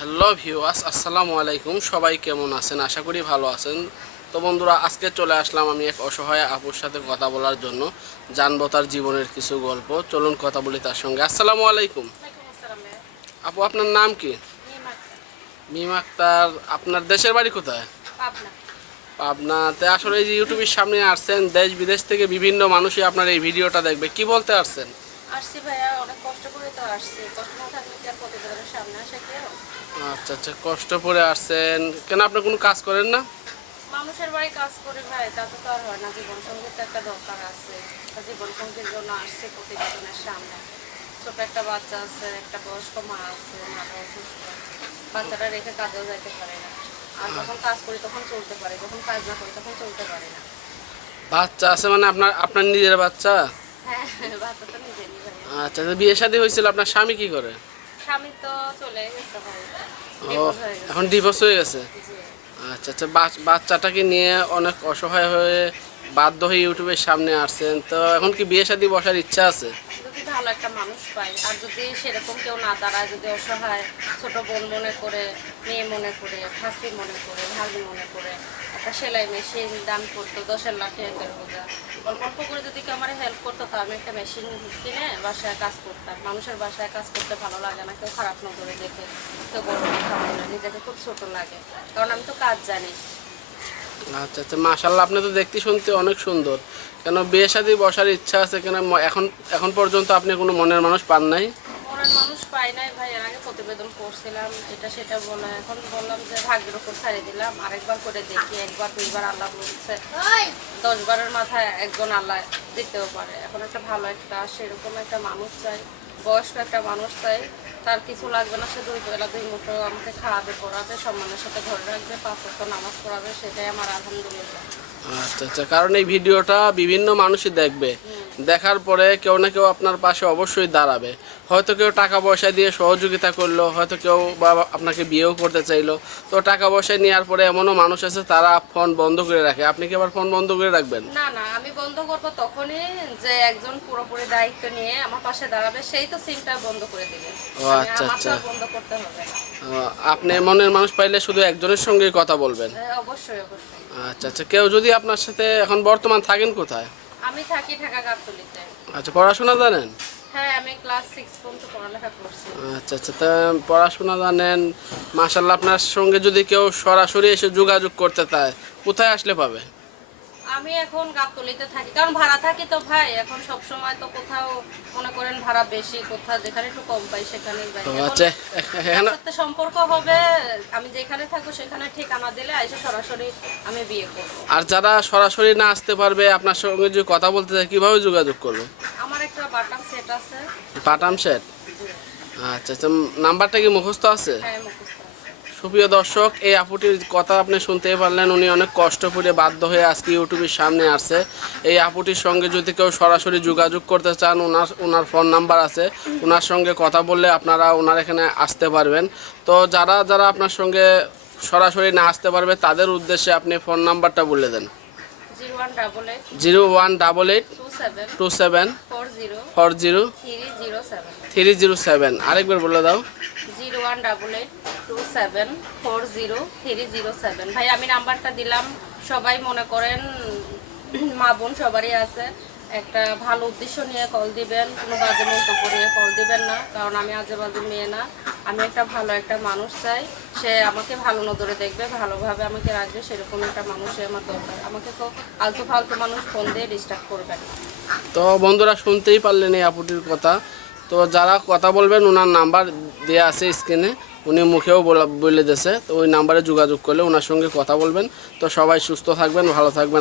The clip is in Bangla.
হ্যালো ভিউয়ার্স আসসালামু আলাইকুম। সবাই কেমন আছেন? আশা করি ভালো আছেন। তো বন্ধুরা আজকে চলে আসলাম আমি এক অসহায় আপুর সাথে কথা বলার জন্য। জানব তার জীবনের কিছু গল্প। চলুন কথা বলি তার সঙ্গে। আসসালামু আলাইকুম। আপু আপনার নাম কি? মিম আক্তার। আপনার দেশের বাড়ি কোথায়? পাবনাতে। আসলে এই যে ইউটিউবের সামনে আসছেন দেশ বিদেশ থেকে বিভিন্ন মানুষই আপনার এই ভিডিওটা দেখবে। কি বলতে আসছেন? আসছি ভাইয়া অনেক কষ্ট করে তো আসছি। কষ্ট না থাকলে কি আর প্রতিবেদনের সামনে আসে কেউ? আচ্ছা আচ্ছা কষ্ট করে আসছেন। কেন আপনি কোনো কাজ করেন না? মানুষের বাড়ি কাজ করে ভাই তাতে তো আর হয় না। জীবন সংগীত তো একটা দরকার আছে। জীবন সঙ্গীর জন্য আসছে প্রতিবেদনের সামনে। ছোট একটা বাচ্চা আছে একটা বয়স্ক মা আছে মাটা অসুস্থ। বাচ্চাটা রেখে কাজেও যাইতে পারে না। আর যখন কাজ করি তখন চলতে পারে যখন কাজ না করি তখন চলতে পারে না। বাচ্চা আছে মানে আপনার আপনার নিজের বাচ্চা? হ্যাঁ বাচ্চা তো নিজে নিজে আচ্ছা বিয়ে শাদী হয়েছিল আপনার স্বামী কি করে? স্বামী তো চলে গেছে এখন ডিভোর্স হয়ে গেছে? আচ্ছা আচ্ছা বাচ্চাটাকে নিয়ে অনেক অসহায় হয়ে বাধ্য হয়ে ইউটিউবের সামনে আসছেন। তো এখন কি বিয়ে শাদী বসার ইচ্ছা আছে? ভালো একটা মানুষ পাই। আর যদি সেরকম কেউ না দাঁড়ায়, যদি অসহায়, ছোট বোন মনে করে, মেয়ে মনে করে, ভাস্তি মনে করে ভাগি মনে করে, একটা সেলাই মেশিন দান করতো, দশের লাখে একের বোঝা। অল্প অল্প করে যদি কেউ আমার হেল্প করতো তা আমি একটা মেশিন কিনে বাসায় কাজ করতাম। মানুষের বাসায় কাজ করতে ভালো লাগে না, কেউ খারাপ নজরে দেখে। কেউ বড় কথা বলে নিজেকে খুব ছোট লাগে। কারণ আমি তো কাজ জানি। আচ্ছা আচ্ছা মাশাল্লাহ আপনি তো দেখতে শুনতে অনেক সুন্দর। কেন বিয়ে শাদী বসার ইচ্ছা আছে কেন? এখন এখন পর্যন্ত আপনি কোনো মনের মানুষ পান নাই? মনের মানুষ পাই নাই ভাই এর আগে প্রতিবেদন করছিলাম এটা সেটা বলে এখন বললাম যে ভাগ্যের উপর ছাড়িয়ে দিলাম আরেকবার করে দেখি একবার দুইবার আল্লাহ বলছে। দশ বারের মাথায় একজন আল্লাহ দিতেও পারে। এখন একটা ভালো একটা সেরকম একটা মানুষ চাই বয়স্ক একটা মানুষ চাই তার কিছু লাগবে না সে দুই বেলা দুই মুঠো আমাকে খাওয়াবে পড়াবে সম্মানের সাথে ঘরে রাখবে পাঁচ নামাজ পড়াবে সেটাই আমার আলহামদুলিল্লাহ। আচ্ছা আচ্ছা কারণ এই ভিডিওটা বিভিন্ন মানুষই দেখবে। দেখার পরে কেউ না কেউ আপনার পাশে অবশ্যই দাঁড়াবে। হয়তো কেউ টাকা পয়সা দিয়ে সহযোগিতা করল হয়তো কেউ বা আপনাকে বিয়েও করতে চাইলো। তো টাকা পয়সা নেওয়ার পরে এমনও মানুষ আছে তারা ফোন বন্ধ করে রাখে। আপনি কি আবার ফোন বন্ধ করে রাখবেন? না না আমি বন্ধ করব তখনই যে একজন পুরোপুরি দায়িত্ব নিয়ে আমার পাশে দাঁড়াবে সেই তো সিমটা বন্ধ করে দেবে। ও, আচ্ছা, আচ্ছা। আপনি মনের মানুষ পাইলে শুধু একজনের সঙ্গেই কথা বলবেন? হ্যাঁ, অবশ্যই অবশ্যই। আচ্ছা আচ্ছা। কেউ যদি আপনার সাথে এখন বর্তমান থাকেন কোথায়? আমি থাকি ঢাকা গাবতলিতে। আচ্ছা পড়াশোনা জানেন? হ্যাঁ আমি ক্লাস সিক্স পর্যন্ত পড়ালেখা করছি। আচ্ছা আচ্ছা। তা পড়াশোনা জানেন মাশাল্লাহ আপনার সঙ্গে যদি কেউ সরাসরি এসে যোগাযোগ করতে চায় কোথায় আসলে পাবে আমি এখন গাবতলিতে থাকি। কারণ ভাড়া থাকি তো ভাই এখন সব সময় তো কোথাও মনে করেন ভাড়া বেশি কোথাও যেখানে একটু কম পাই সেখানে যাই। আচ্ছা সাথে সম্পর্ক হবে আমি যেখানে থাকব সেখানে ঠিকানা দিলে এসে সরাসরি আমি বিয়ে করব। আর যারা সরাসরি না আসতে পারবে আপনার সঙ্গে যদি কথা বলতে চায় কীভাবে যোগাযোগ করবে? আমার একটা বাটাম সেট আছে। পাটাম সেট? আচ্ছা আচ্ছা নাম্বারটা কি মুখস্থ আছে? হ্যাঁ মুখস্থ। আছে সুপ্রিয় দর্শক, এই আপুটির কথা আপনি শুনতেই পারলেন, উনি অনেক কষ্ট করে বাধ্য হয়ে আজকে ইউটিউবের সামনে আসছে। এই আপুটির সঙ্গে যদি কেউ সরাসরি যোগাযোগ করতে চান ওনার ওনার ফোন নাম্বার আছে। ওনার সঙ্গে কথা বললে আপনারা ওনার এখানে আসতে পারবেন। তো যারা যারা আপনার সঙ্গে সরাসরি না আসতে পারবে, তাদের উদ্দেশ্যে আপনি ফোন নাম্বারটা বলে দেন। Zero one double eight two seven four zero three zero seven. আরেকবার বলে দাও। Zero one double eight two seven four zero three zero seven ভাই, আমি নাম্বারটা দিলাম। সবাই মনে করেন, মা বোন সবারই আছে। একটা ভালো উদ্দেশ্য নিয়ে কল দিবেন, কোনো বাজে মন্তব্য নিয়ে কল দিবেন না, কারণ আমি আজে বাজে মেয়ে না। আমি একটা ভালো একটা মানুষ চাই। সে আমাকে ভালো নজরে দেখবে, ভালোভাবে আমাকে রাখবে, সেরকম একটা মানুষই আমার দরকার। আমাকে তো আলতু ফালতু মানুষ ফোন দিয়ে ডিস্টার্ব করবে না। তো বন্ধুরা, শুনতেই পারলেন এই আপুটির কথা। তো যারা কথা বলবেন, ওনার নাম্বার দেওয়া আছে স্ক্রিনে উনি মুখেও বলা- দিয়েছে, তো ওই নাম্বারে যোগাযোগ করলে ওনার সঙ্গে কথা বলবেন। তো সবাই সুস্থ থাকবেন, ভালো থাকবেন।